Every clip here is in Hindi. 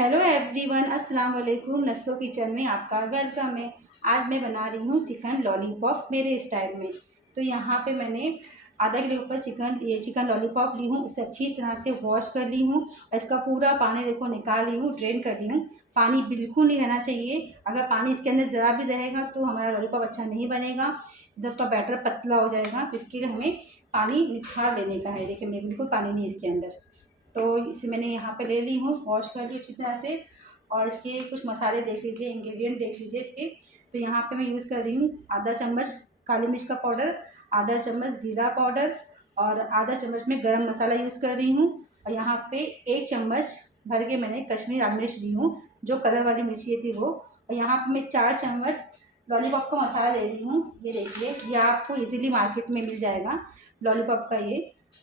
हेलो एवरीवन, अस्सलाम वालेकुम। नस्सो किचन में आपका वेलकम है। आज मैं बना रही हूँ चिकन लॉलीपॉप मेरे स्टाइल में। तो यहाँ पे मैंने आधा किलो ऊपर चिकन लॉलीपॉप ली हूँ। इसे अच्छी तरह से वॉश कर ली हूँ और इसका पूरा पानी देखो निकाल ली हूँ, ड्रेन कर ली हूँ। पानी बिल्कुल नहीं रहना चाहिए। अगर पानी इसके अंदर ज़रा भी रहेगा तो हमारा लॉलीपॉप अच्छा नहीं बनेगा, जब उसका बैटर पतला हो जाएगा। तो इसके लिए हमें पानी निखार लेने का है। देखिए मैं बिल्कुल पानी नहीं इसके अंदर। तो इसे मैंने यहाँ पे ले ली हूँ, वॉश कर ली अच्छी तरह से। और इसके कुछ मसाले देख लीजिए, इंग्रेडिएंट देख लीजिए इसके। तो यहाँ पे मैं यूज़ कर रही हूँ आधा चम्मच काली मिर्च का पाउडर, आधा चम्मच जीरा पाउडर और आधा चम्मच में गरम मसाला यूज़ कर रही हूँ। और यहाँ पे 1 चम्मच भर के मैंने कश्मीरी लाल मिर्च ली हूँ, जो कलर वाली मिर्ची थी वो। और यहाँ पर मैं 4 चम्मच लॉलीपॉप का मसाला ले रही हूँ। ये देखिए, ये आपको इजीली मार्केट में मिल जाएगा लॉलीपॉप का ये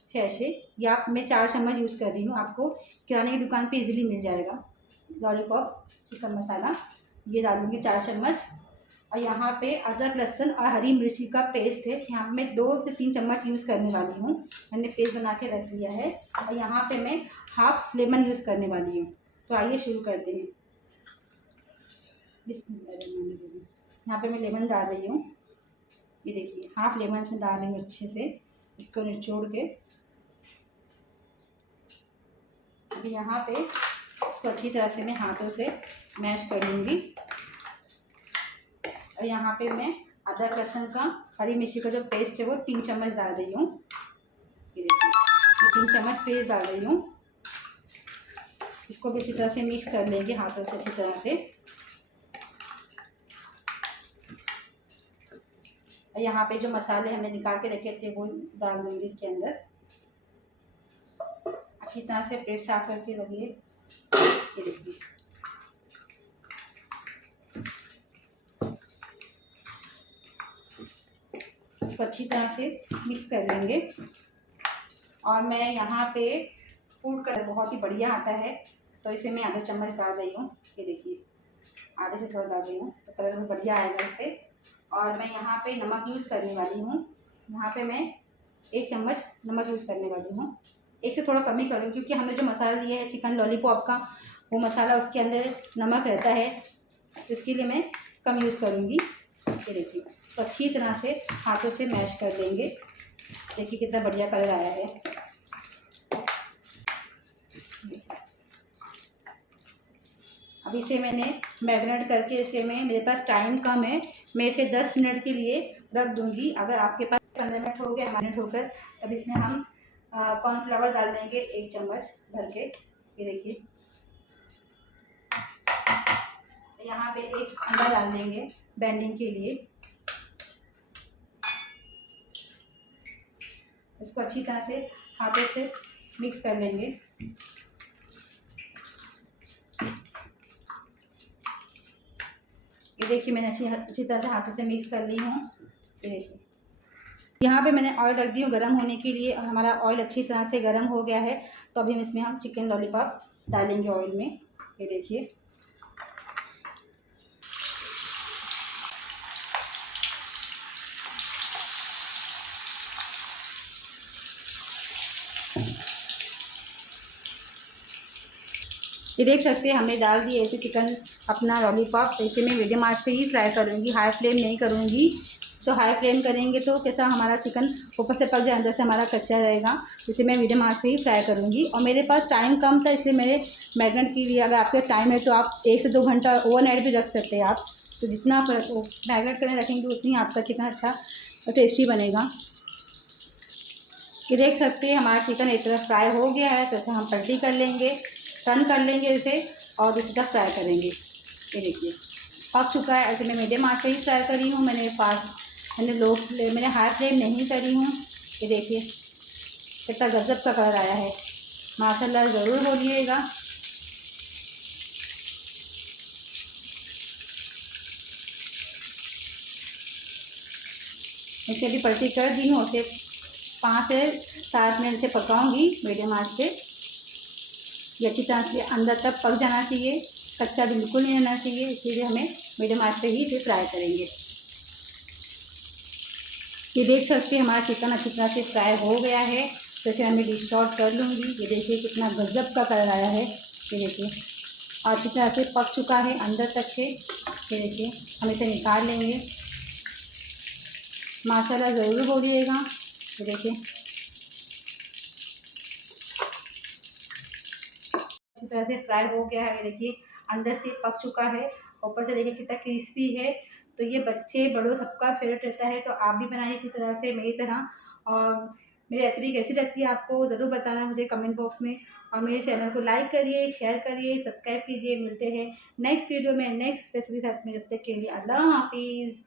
सैशे। या मैं 4 चम्मच यूज़ कर रही हूँ, आपको किराने की दुकान पे इजीली मिल जाएगा लॉलीपॉप चिकन मसाला। ये डालूँगी 4 चम्मच। और यहाँ पे अदरक लहसुन और हरी मिर्ची का पेस्ट है, यहाँ पे मैं 2 से 3 चम्मच यूज़ करने वाली हूँ। मैंने पेस्ट बना के रख लिया है। और यहाँ पे मैं हाफ लेमन यूज़ करने वाली हूँ। तो आइए शुरू करते हैं। यहाँ पे मैं लेमन डाल रही हूँ। ये देखिए, हाफ लेमन में डाल रही हूँ अच्छे से, इसको निचोड़ के। अभी यहाँ पे इसको अच्छी तरह से मैं हाथों से मैश कर लूँगी। और यहाँ पे मैं अदरक लहसुन का हरी मिर्ची का जो पेस्ट है वो 3 चम्मच डाल रही हूँ। ये देखिए, मैं 3 चम्मच पेस्ट डाल रही हूँ। इसको भी अच्छी तरह से मिक्स कर लेंगे हाथों से अच्छी तरह से। और यहाँ पे जो मसाले हमने निकाल के रखे थे वो डाल दूँगी इसके अंदर। अच्छी तरह से प्लेट साफ करके रखिए। ये देखिए, इसको अच्छी तरह से मिक्स कर लेंगे। और मैं यहाँ पे फूड कलर बहुत ही बढ़िया आता है, तो इसे मैं आधा चम्मच डाल रही हूँ। ये देखिए, आधे से थोड़ा डाल रही हूँ तो कलर भी बढ़िया आएगा इससे। और मैं यहाँ पे नमक यूज़ करने वाली हूँ। यहाँ पे मैं 1 चम्मच नमक यूज़ करने वाली हूँ। 1 से थोड़ा कम ही करूँ, क्योंकि हमने जो मसाला लिया है चिकन लॉलीपॉप का, वो मसाला उसके अंदर नमक रहता है, तो इसके लिए मैं कम यूज़ करूँगी। ये देखिए, तो अच्छी तरह से हाथों से मैश कर देंगे। देखिए कितना बढ़िया कलर आया है। अब इसे मैंने मैरिनेट करके, इसे मेरे पास टाइम कम है, मैं इसे 10 मिनट के लिए रख दूँगी। अगर आपके पास 15 मिनट हो गए मैरिनेट होकर, तब इसमें हम कॉर्नफ्लावर डाल देंगे 1 चम्मच भर के। ये देखिए, यहाँ पे 1 अंडा डाल देंगे बैंडिंग के लिए। इसको अच्छी तरह से हाथों से मिक्स कर लेंगे। ये देखिए, मैंने अच्छी तरह से हाथों से मिक्स कर ली हूँ। ये देखिए, यहाँ पे मैंने ऑयल रख दी हूँ गर्म होने के लिए। और हमारा ऑयल अच्छी तरह से गर्म हो गया है, तो अभी इसमें हम चिकन लॉलीपॉप डालेंगे ऑयल में। ये देखिए, ये देख सकते हैं हमने डाल दिए ऐसे चिकन अपना लॉलीपॉप। तो इसे मैं मीडियम आंच पे ही फ्राई करूँगी, हाई फ्लेम नहीं करूँगी। तो हाई फ्लेम करेंगे तो कैसा हमारा चिकन ऊपर से पक जाए, अंदर से हमारा कच्चा रहेगा। इसे मैं मीडियम आंच पे ही फ्राई करूँगी। और मेरे पास टाइम कम था, इसलिए मैंने मैरिनेट के लिए, अगर आपके टाइम है तो आप 1 से 2 घंटा ओवरनाइट भी रख सकते हैं आप। तो जितना आप मैरिनेट करने रखेंगे उतनी आपका चिकन अच्छा और टेस्टी बनेगा। ये देख सकते हैं हमारा चिकन एक तरफ फ्राई हो गया है, तो इसे हम पलटी कर लेंगे, टर्न कर लेंगे इसे और दूसरी तरफ फ्राई करेंगे। ये देखिए, पक चुका है। ऐसे मैं मीडियम आंच पे ही फ्राई करी हूँ, मैंने हाई फ्लेम नहीं करी हूँ। ये देखिए कितना गजब का कलर आया है, माशाल्लाह ज़रूर बोलिएगा। इसे भी पलटी कर दी हूँ, उसे 5 से 7 मिनट से पकाऊंगी मीडियम आंच पे। ये अच्छी तरह से अंदर तक पक जाना चाहिए, कच्चा बिल्कुल नहीं रहना चाहिए, इसीलिए हमें मीडियम आंच पे ही इसे फ्राई करेंगे। ये देख सकते हैं हमारा चिकन अच्छी तरह से फ्राई हो गया है। तो इसे मैं डिश आउट कर लूँगी। ये देखिए कितना गजब का कलर आया है। ये देखिए, अच्छी तरह से पक चुका है अंदर तक के। ये देखिए, हम इसे निकाल लेंगे। माशाल्लाह ज़रूर बोलिएगा। ये देखिए अच्छी तरह से फ्राई हो गया है। ये देखिए अंदर से पक चुका है, ऊपर से देखिए कितना क्रिस्पी है। तो ये बच्चे बड़ों सबका फेवरेट रहता है, तो आप भी बनाइए इसी तरह से मेरी तरह। और मेरी रेसिपी कैसी लगती है आपको ज़रूर बताना मुझे कमेंट बॉक्स में। और मेरे चैनल को लाइक करिए, शेयर करिए, सब्सक्राइब कीजिए। मिलते हैं नेक्स्ट वीडियो में नेक्स्ट रेसिपी साथ में। जब तक के लिए अल्लाह हाफिज़।